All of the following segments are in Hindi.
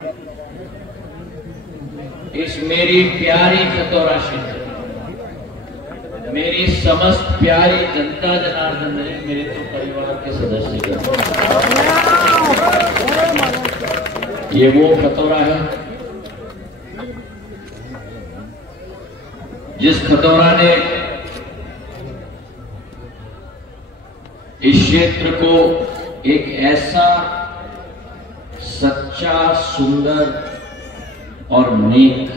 इस मेरी प्यारी खतौरा क्षेत्र, मेरी समस्त प्यारी जनता जनार्दन ने मेरे तो परिवार के सदस्य के, ये वो खतौरा है जिस खतौरा ने इस क्षेत्र को एक ऐसा सच्चा, सुंदर और नेक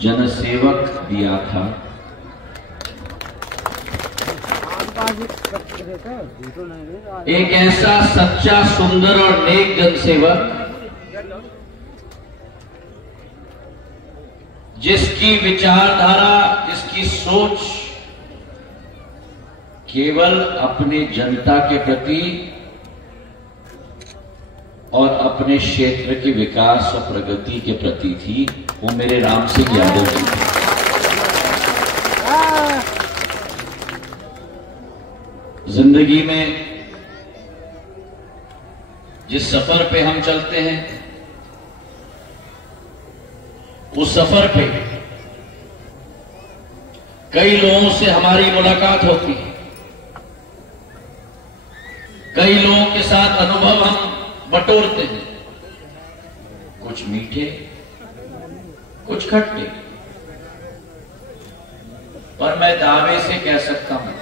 जनसेवक दिया था। एक ऐसा सच्चा, सुंदर और नेक जनसेवक जिसकी विचारधारा, जिसकी सोच केवल अपने जनता के प्रति और अपने क्षेत्र के विकास और प्रगति के प्रति थी, वो मेरे राम सिंह यादव जी थे। जिंदगी में जिस सफर पे हम चलते हैं, उस सफर पे कई लोगों से हमारी मुलाकात होती है, कई लोगों के साथ अनुभव हम बटोरते हैं, कुछ मीठे, कुछ खट्टे, पर मैं दावे से कह सकता हूं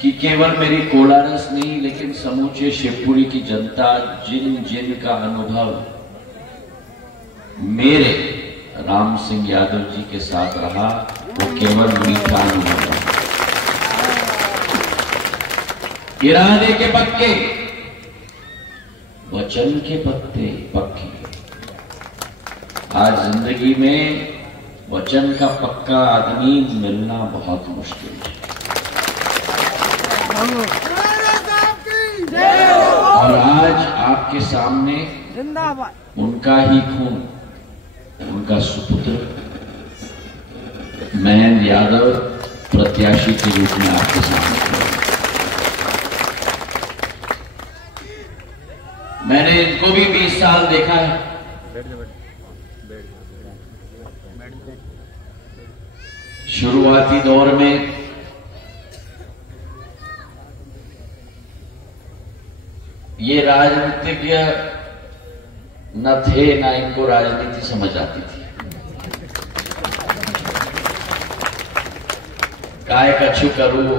कि केवल मेरी कोलारस नहीं, लेकिन समूचे शिवपुरी की जनता जिन जिन का अनुभव मेरे राम सिंह यादव जी के साथ रहा, वो केवल मीठा अनुभव रहा। इरादे के पक्के, वचन के पत्ते पक्के। आज जिंदगी में वचन का पक्का आदमी मिलना बहुत मुश्किल है, और आज आपके सामने उनका ही खून, उनका सुपुत्र महेंद्र यादव प्रत्याशी के रूप में आपके सामने। मैंने इनको भी 20 साल देखा है। शुरुआती दौर में ये राजनीतिज्ञ न थे, न इनको राजनीति समझ आती थी। काय कछु करूं,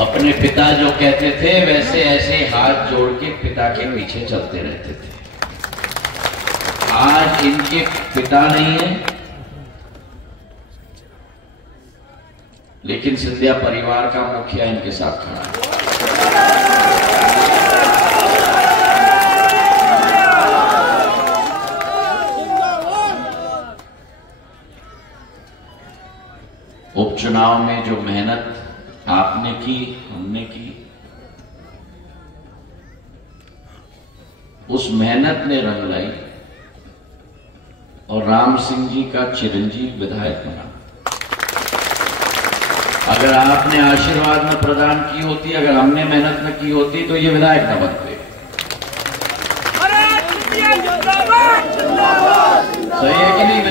अपने पिता जो कहते थे वैसे ऐसे हाथ जोड़ के पिता के पीछे चलते रहते थे। आज इनके पिता नहीं है, लेकिन सिंधिया परिवार का मुखिया इनके साथ खड़ा है। उपचुनाव में जो मेहनत आपने की, हमने की, उस मेहनत ने रंग लाई और राम सिंह जी का चिरंजीव विधायक बना। अगर आपने आशीर्वाद में प्रदान की होती, अगर हमने मेहनत न की होती, तो ये विधायक न बनते। सही है कि नहीं? मैं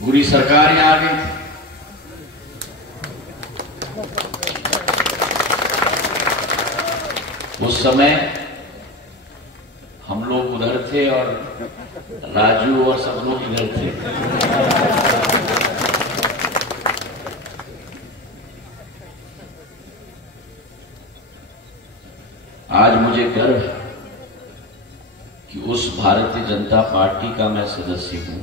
पूरी सरकार यहां आ गई थी। उस समय हम लोग उधर थे और राजू और सब लोग इधर थे। आज मुझे गर्व है कि उस भारतीय जनता पार्टी का मैं सदस्य हूं,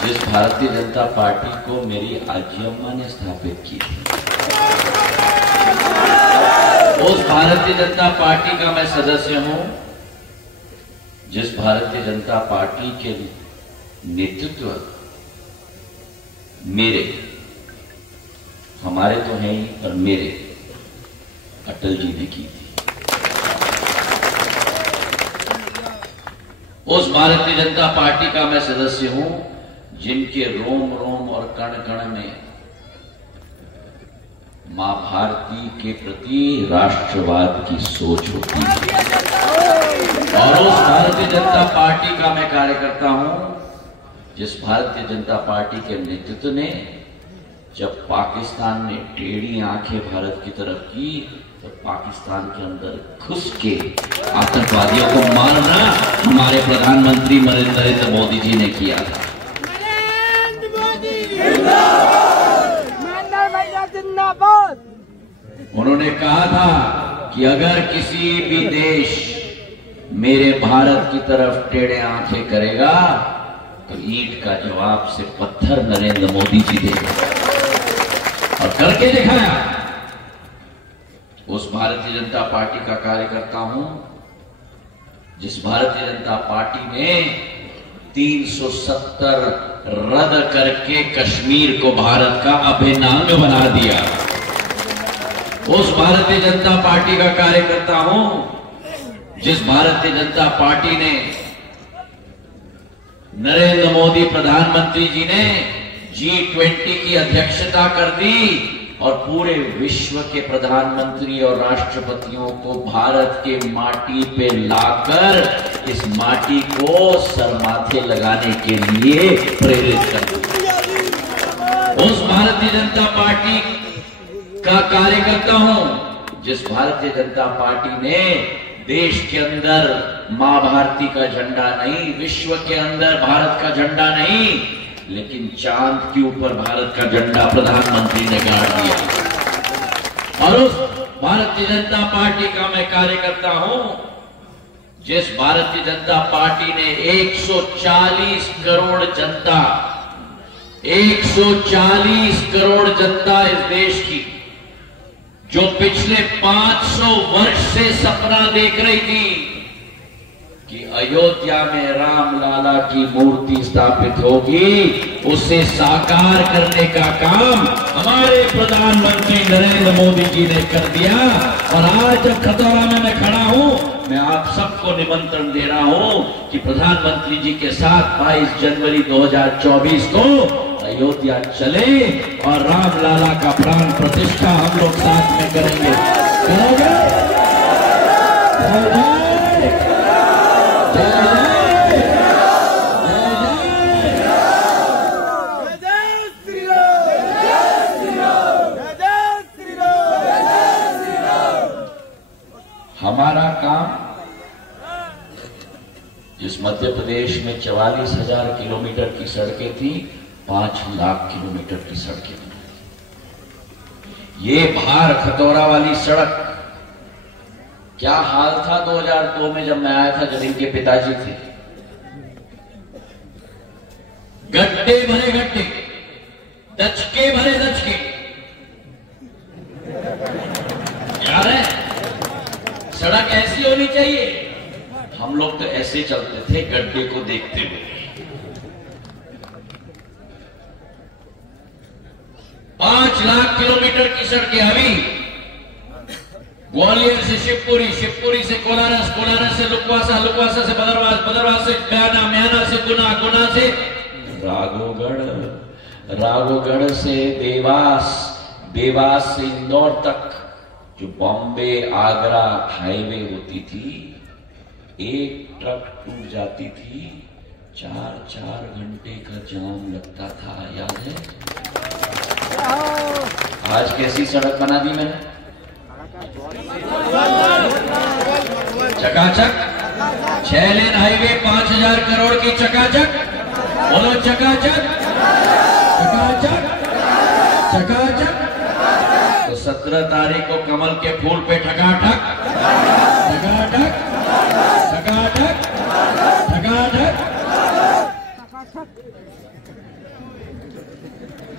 जिस भारतीय जनता पार्टी को मेरी आजी अम्मा ने स्थापित की थी। उस भारतीय जनता पार्टी का मैं सदस्य हूं जिस भारतीय जनता पार्टी के नेतृत्व मेरे, हमारे तो हैं ही, पर मेरे अटल जी ने की थी। उस भारतीय जनता पार्टी का मैं सदस्य हूं जिनके रोम रोम और कण कण में मां भारती के प्रति राष्ट्रवाद की सोच होती है। और उस भारतीय जनता पार्टी का मैं कार्यकर्ता हूं जिस भारतीय जनता पार्टी के नेतृत्व ने जब पाकिस्तान ने टेढ़ी आंखें भारत की तरफ की तो पाकिस्तान के अंदर घुस के आतंकवादियों को मारना हमारे प्रधानमंत्री नरेंद्र मोदी जी ने किया था। उन्होंने कहा था कि अगर किसी भी देश मेरे भारत की तरफ टेढ़े आंखें करेगा तो ईंट का जवाब से पत्थर नरेंद्र मोदी जी देगा, और करके दिखाया। उस भारतीय जनता पार्टी का कार्यकर्ता हूं जिस भारतीय जनता पार्टी ने 370 रद्द करके कश्मीर को भारत का अभिन्न अंग बना दिया। उस भारतीय जनता पार्टी का कार्यकर्ता हूं जिस भारतीय जनता पार्टी ने नरेंद्र मोदी प्रधानमंत्री जी ने G20 की अध्यक्षता कर दी और पूरे विश्व के प्रधानमंत्री और राष्ट्रपतियों को भारत के माटी पे लाकर इस माटी को सरमाथे लगाने के लिए प्रेरित कर दिया। उस भारतीय जनता पार्टी का कार्यकर्ता हूं जिस भारतीय जनता पार्टी ने देश के अंदर मां भारती का झंडा नहीं, विश्व के अंदर भारत का झंडा नहीं, लेकिन चांद के ऊपर भारत का झंडा प्रधानमंत्री ने गाड़ दिया। और उस भारतीय जनता पार्टी का मैं कार्यकर्ता हूं जिस भारतीय जनता पार्टी ने 140 करोड़ जनता 140 करोड़ जनता इस देश की जो पिछले 500 वर्ष से सपना देख रही थी कि अयोध्या में राम लाला की मूर्ति स्थापित होगी, उसे साकार करने का काम हमारे प्रधानमंत्री नरेंद्र मोदी जी ने कर दिया। और आज जब खतौरा में मैं खड़ा हूं, मैं आप सबको निमंत्रण दे रहा हूं कि प्रधानमंत्री जी के साथ 22 जनवरी 2024 को अयोध्या चले और राम लाला का प्राण प्रतिष्ठा हम लोग साथ में करेंगे। हमारा काम जिस मध्य प्रदेश में 44,000 किलोमीटर की सड़कें थी, 5 लाख किलोमीटर की सड़कें बनाई। ये भार खतौरा वाली सड़क क्या हाल था 2002 में जब मैं आया था, जब इनके पिताजी थे। गड्ढे भरे गड्ढे, दचके भरे दचके, याद है? सड़क ऐसी होनी चाहिए। हम लोग तो ऐसे चलते थे गड्ढे को देखते हुए। 5 लाख किलोमीटर की सड़कें। अभी ग्वालियर से शिवपुरी, शिवपुरी से कोलारस, कोलारस से लुकवासा, लुकवासा से बदरवास, बदरवास से म्याना, म्याना से गुना, गुना से राघोगढ़, राघोगढ़ से देवास, देवास से इंदौर तक जो बॉम्बे आगरा हाईवे होती थी, एक ट्रक टूट जाती थी 4-4 घंटे का जाम लगता था, याद है? आज कैसी सड़क बना दी मैंने, चकाचक 6 लेन हाईवे, 5,000 करोड़ की चकाचक। बोलो चकाचक, चकाचक, चकाचक। तो 17 तारीख को कमल के फूल पे ठकाठक, ठकाठक, ठकाठक, ठकाठक।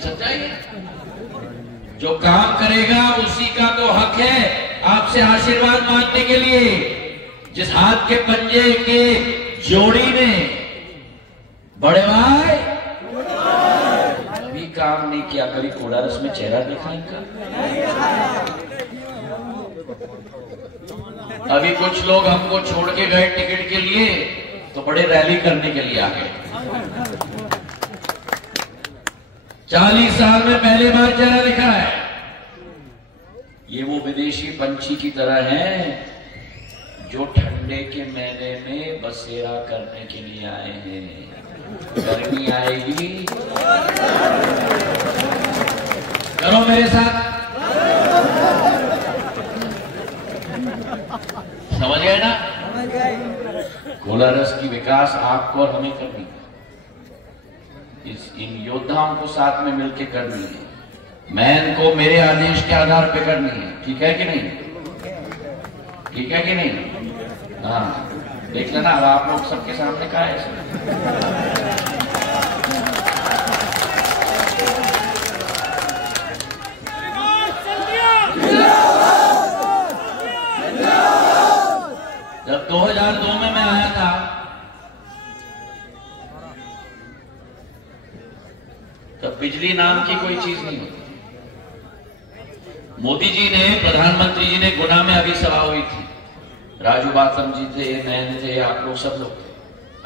सच्चाई है। जो काम करेगा उसी का तो हक है आपसे आशीर्वाद मांगने के लिए। जिस हाथ के पंजे के जोड़ी ने बड़े भाई अभी काम नहीं किया, कभी कोलारस में चेहरा देखा इनका? अभी कुछ लोग हमको छोड़ के गए टिकट के लिए, तो बड़े रैली करने के लिए आ गए। 40 साल में पहली बार चेहरा दिखा है। ये वो विदेशी पंछी की तरह हैं जो ठंडे के महीने में बसेरा करने के लिए आए हैं। गर्मी आएगी, करो मेरे साथ, समझ गए ना? कोलारस की विकास आपको और हमें करनी है, इन योद्धाओं को साथ में मिलकर करनी है। मैं इनको मेरे आदेश के आधार पे करनी है, ठीक है कि नहीं? ठीक है कि नहीं? हाँ, देख लेना, अब आप लोग सबके सामने कहा है इसमें। जब 2002 में मैं आया था तब बिजली नाम की कोई चीज नहीं होती। मोदी जी ने, प्रधानमंत्री जी ने गुना में अभी सभा हुई थी, राजू बाथम जी थे, नैन थे, आप लोग सब लोग थे,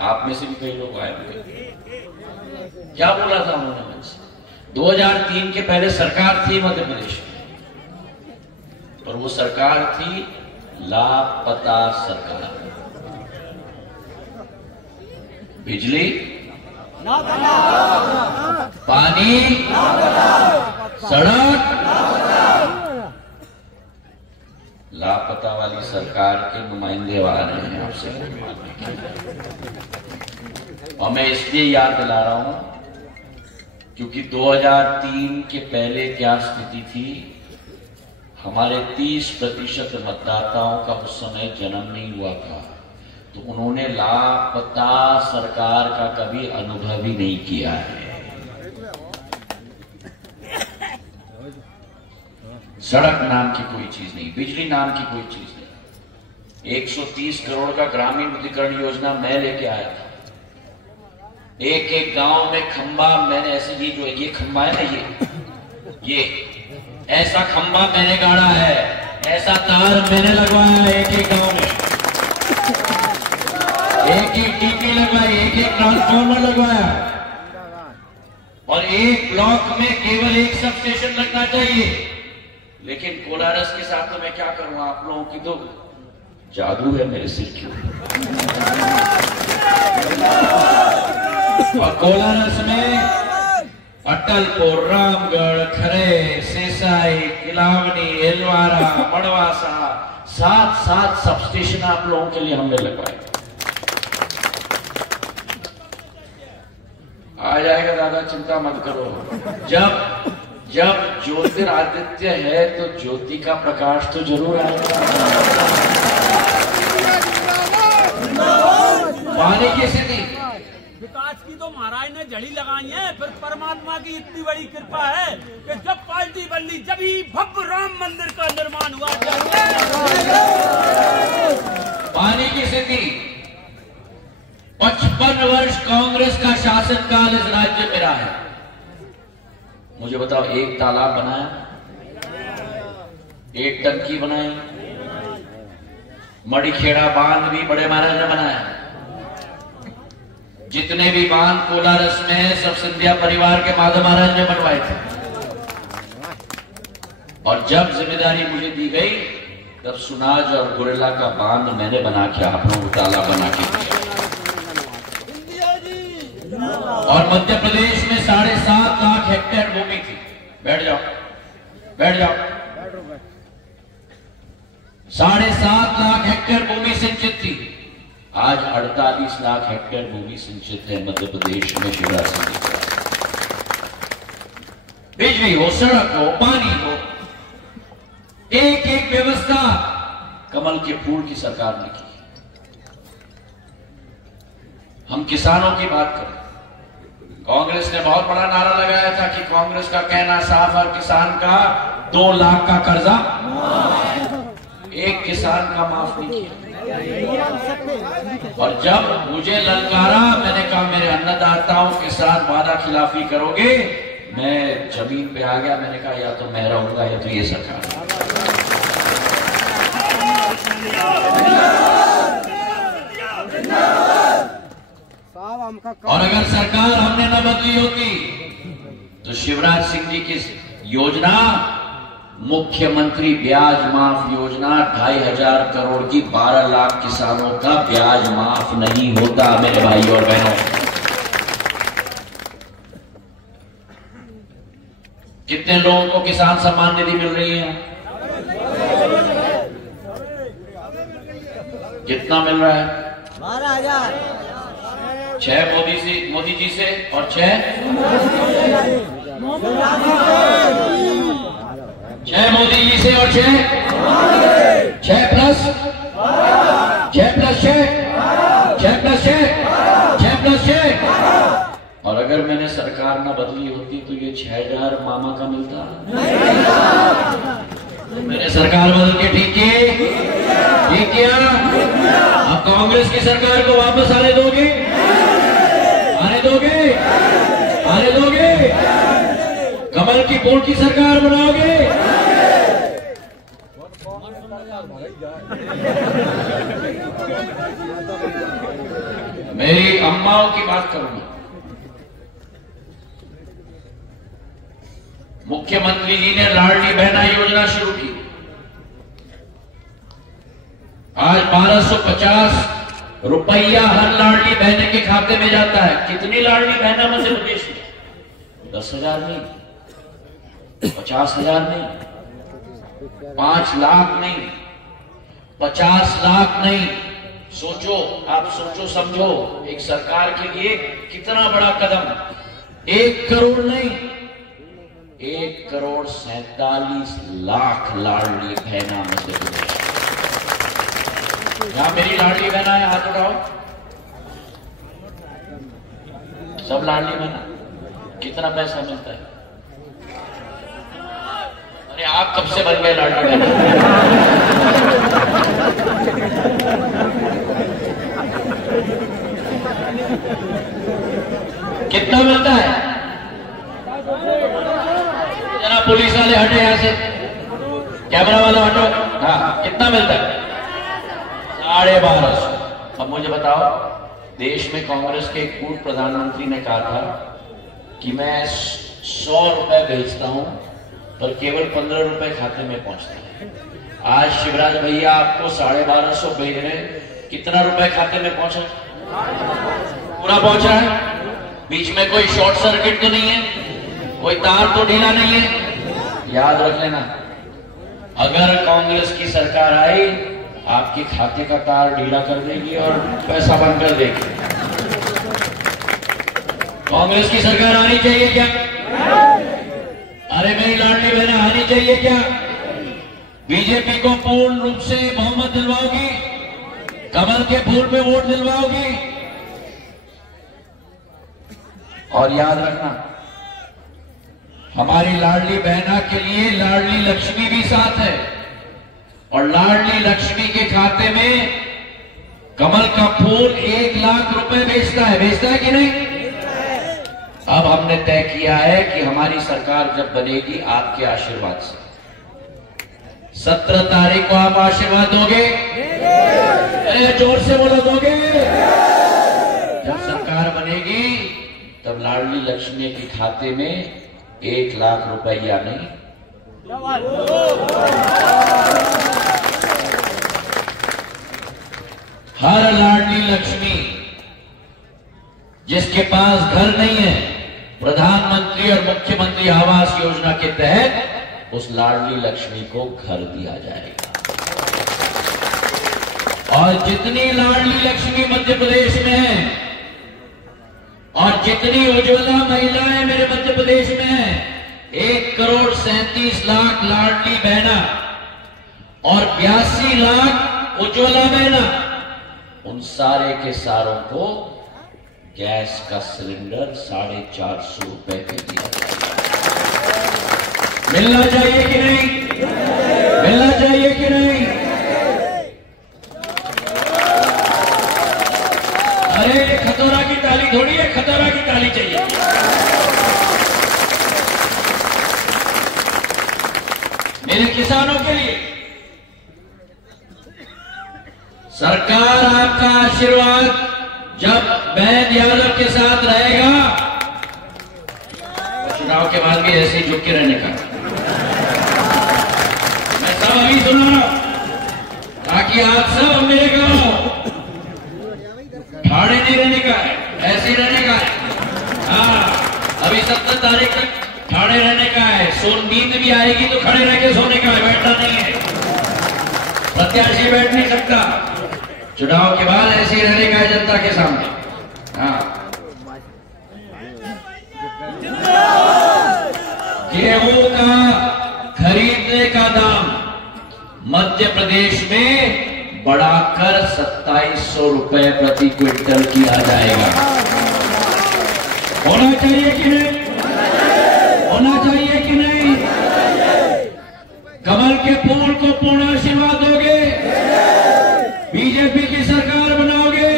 आप में से भी कई लोग आए हुए। क्या बोला था उन्होंने मुझसे? 2003 के पहले सरकार थी मध्य प्रदेश में, और वो सरकार थी लापता सरकार। बिजली, पानी, सड़क, लापता वाली सरकार के नुमाइंदे आ रहे हैं आपसे मानने के लिए। और मैं इसलिए याद दिला रहा हूं क्योंकि 2003 के पहले क्या स्थिति थी, हमारे 30% मतदाताओं का उस समय जन्म नहीं हुआ था, तो उन्होंने लापता सरकार का कभी अनुभव ही नहीं किया है। सड़क नाम की कोई चीज नहीं, बिजली नाम की कोई चीज नहीं। 130 करोड़ का ग्रामीण विद्युतीकरण योजना मैं लेके आया था। एक एक गांव में खंबा मैंने ऐसे, ये जो ये खंबा है ना, ये ऐसा खंबा मैंने गाड़ा है, ऐसा तार मैंने लगवाया है एक एक गांव में, एक एक टीपी लगवाई, एक एक ट्रांसफार्मर लगवाया, और एक ब्लॉक में केवल एक सब स्टेशन लगना चाहिए। लेकिन कोलारस के साथ तो मैं क्या करूं, आप लोगों की तो जादू है मेरे सिर के ऊपर। और कोलारस में अटलपुर, रामगढ़, खरे, सेसाई, किलावनी, एलवारा, मड़वासा, 7 सब स्टेशन आप लोगों के लिए हमने लगवाए। आ जाएगा दादा, चिंता मत करो। जब ज्योतिरादित्य है तो ज्योति का प्रकाश तो जरूर आएगा। पानी की स्थिति, विकास की तो महाराज ने जड़ी लगाई है, फिर परमात्मा की इतनी बड़ी कृपा है कि जब पार्टी बदली जब ही भव्य राम मंदिर का निर्माण हुआ। पानी की स्थिति, 55 वर्ष कांग्रेस का शासनकाल इस राज्य में रहा है। मुझे बताओ, एक तालाब बनाया, एक टंकी बनाई, मड़ीखेड़ा बांध भी बड़े महाराज ने बनाया। जितने भी बांध कोलारस में है सब सिंधिया परिवार के माधव महाराज ने बनवाए थे। और जब जिम्मेदारी मुझे दी गई तब सुनाज और गुरेला का बांध मैंने बना के आप लोगों को तालाब बना के दिया। और मध्य प्रदेश में 7.5 लाख हेक्टेयर भूमि थी। बैठ जाओ, बैठ जाओ। 7.5 लाख हेक्टेयर भूमि सिंचित थी। आज 48 लाख हेक्टेयर भूमि सिंचित है मध्य प्रदेश में शिवराज सिंह जी द्वारा। बिजली हो, सड़क हो, पानी हो, एक एक व्यवस्था कमल के फूल की सरकार ने की। हम किसानों की बात करें, कांग्रेस ने बहुत बड़ा नारा लगाया था कि कांग्रेस का कहना साफ है, किसान का 2 लाख का कर्जा एक किसान का माफ नहीं किया। और जब मुझे ललकारा, मैंने कहा मेरे अन्नदाताओं के साथ वादा खिलाफी करोगे, मैं जमीन पे आ गया। मैंने कहा या तो मैं रहूंगा या तो ये सरकार। और अगर सरकार हमने न बदली होती तो शिवराज सिंह जी की योजना, मुख्यमंत्री ब्याज माफ योजना, 2,500 करोड़ की 12 लाख किसानों का ब्याज माफ नहीं होता मेरे भाई और बहनों। कितने लोगों को किसान सम्मान निधि मिल रही है? कितना मिल रहा है? 12,000। 6 मोदी जी से और 6 मोदी जी से और 6 प्लस 6 और अगर मैंने सरकार ना बदली होती तो ये 6,000 मामा का मिलता। मैंने सरकार बदल के ठीक किया। अब कांग्रेस की सरकार को वापस आने दोगे? कमल की फूल की सरकार बनाओगे? मेरी अम्माओं की बात करूंगा। मुख्यमंत्री जी ने लाडली बहना योजना शुरू की। आज 1250 रुपया हर लाडली बहने के खाते में जाता है। कितनी लाडली बहना मध्य प्रदेश में? 10,000 नहीं, 50,000 नहीं, 5 लाख नहीं, 50 लाख नहीं। सोचो, आप सोचो समझो, एक सरकार के लिए कितना बड़ा कदम। 1 करोड़ नहीं, 1,47 लाख लाडली बहना मध्य प्रदेश। यहां मेरी लाडली बहना है, हाथ उठाओ। सब लाडली बहना। कितना पैसा मिलता है? अरे आप कब से बन गए लाडली बहना? कितना मिलता है? जरा पुलिस वाले हटे यहां से, कैमरा वाला हटो। हाँ, कितना मिलता है? 1250। अब मुझे बताओ, देश में कांग्रेस के एक पूर्व प्रधानमंत्री ने कहा था कि मैं 100 रुपए भेजता हूं पर केवल 15 रुपए खाते में पहुंचता है। आज शिवराज भैया आपको 1250 भेज रहे, कितना रुपए खाते में पहुंचा? पूरा पहुंचा है। बीच में कोई शॉर्ट सर्किट तो नहीं है, कोई तार तो ढीला नहीं है। याद रख लेना, अगर कांग्रेस की सरकार आई, आपके खाते का तार ढीला कर देगी और पैसा बंद कर देगी। कांग्रेस की सरकार आनी चाहिए क्या? अरे मेरी लाडली बहना आनी चाहिए क्या? बीजेपी को पूर्ण रूप से बहुमत दिलवाओगी? कमल के फूल पे वोट दिलवाओगी? और याद रखना, हमारी लाडली बहना के लिए लाडली लक्ष्मी भी साथ है। और लाडली लक्ष्मी के खाते में कमल का फूल 1 लाख रुपए भेजता है कि नहीं? अब हमने तय किया है कि हमारी सरकार जब बनेगी आपके आशीर्वाद से। 17 तारीख को आप आशीर्वाद दोगे? अरे जोर से बोलो, दोगे? जब सरकार बनेगी तब लाडली लक्ष्मी के खाते में 1 लाख रुपया नहीं, हर लाडली लक्ष्मी जिसके पास घर नहीं है, प्रधानमंत्री और मुख्यमंत्री आवास योजना के तहत उस लाडली लक्ष्मी को घर दिया जाएगा। और जितनी लाडली लक्ष्मी मध्य प्रदेश में है और जितनी उज्ज्वला महिलाएं मेरे मध्य प्रदेश में है, 1,37 लाख लाडली बहना और 82 लाख उज्ज्वला बहना, उन सारे के सारों को गैस का सिलेंडर 450 रुपए पे दिया जाएगा। मिलना चाहिए कि नहीं? मिलना चाहिए कि नहीं? अरे ये खतौरा की ताली थोड़ी है, खतौरा की ताली चाहिए। मेरे किसानों के लिए सरकार आपका आशीर्वाद जब बैन यादव के साथ रहेगा, चुनाव के बाद भी ऐसे ही झुक के रहने का। मैं सब अभी सुना रहा हूं ताकि आप सब मेरे गांव ठाड़े नहीं रहने का है, ऐसे ही रहने का है। हाँ, अभी 17 तारीख तक ठाड़े रहने का है। नींद भी आएगी तो खड़े रह के सोने का है, बैठना नहीं है। प्रत्याशी बैठ नहीं सकता। चुनाव के बाद ऐसे ही रहने का है जनता के सामने। हाँ, गेहूं का खरीदने का दाम मध्य प्रदेश में बढ़ाकर 2700 रुपए प्रति क्विंटल किया जाएगा। होना चाहिए कि नहीं? होना चाहिए कि नहीं? कमल के फूल को पूर्ण आशीर्वाद दोगे? बीजेपी की सरकार बनाओगे?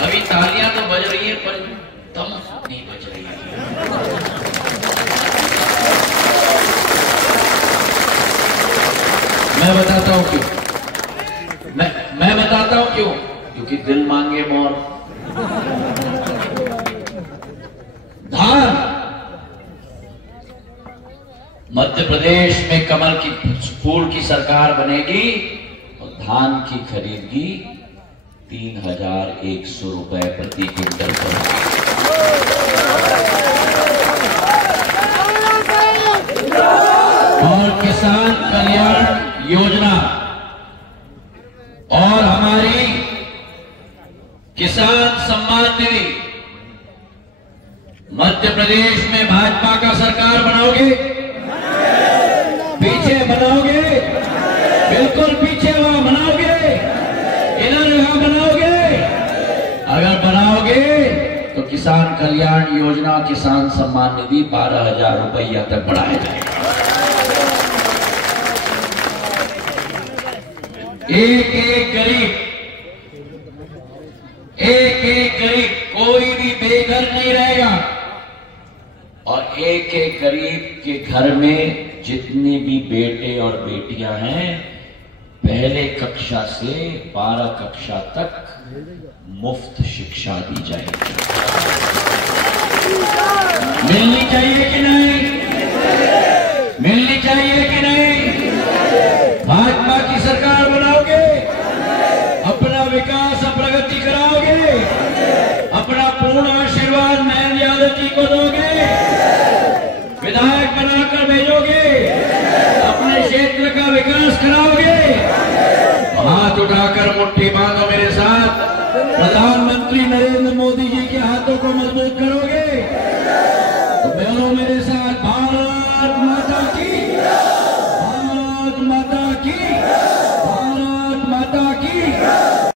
अभी तालियां तो बज रही है पर दम नहीं बज रही है। मैं बताता हूं क्यों। मैं बताता हूं क्यों। क्योंकि दिल मांगे मोर। धान मध्य प्रदेश में कमल की फूल की सरकार बनेगी और धान की खरीदगी 3100 रुपए प्रति क्विंटल पर। और किसान कल्याण योजना और हमारी किसान सम्मान निधि मध्य प्रदेश में भाजपा का सरकार बनाओगे? पीछे बनाओगे? बिल्कुल पीछे वहां बनाओगे? इधर यहां बनाओगे? अगर बनाओगे तो किसान कल्याण योजना, किसान सम्मान निधि 12,000 रुपया तक बढ़ाया जाएगा। एक एक गरीब कोई भी बेघर नहीं रहेगा। और एक एक गरीब के घर में जितने भी बेटे और बेटियां हैं, पहले कक्षा से 12 कक्षा तक मुफ्त शिक्षा दी जाएगी। मिलनी चाहिए कि नहीं? मिलनी चाहिए कि नहीं? भाजपा की सरकार बनाओगे? अपना विकास और प्रगति कराओगे? अपना पूर्ण आशीर्वाद नयन यादव जी को दोगे? विधायक बनाकर भेजोगे? अपने क्षेत्र का विकास कराओगे? हाथ उठाकर मुट्ठी बांधो मेरे साथ। प्रधानमंत्री नरेंद्र मोदी जी के हाथों को मजबूत करोगे?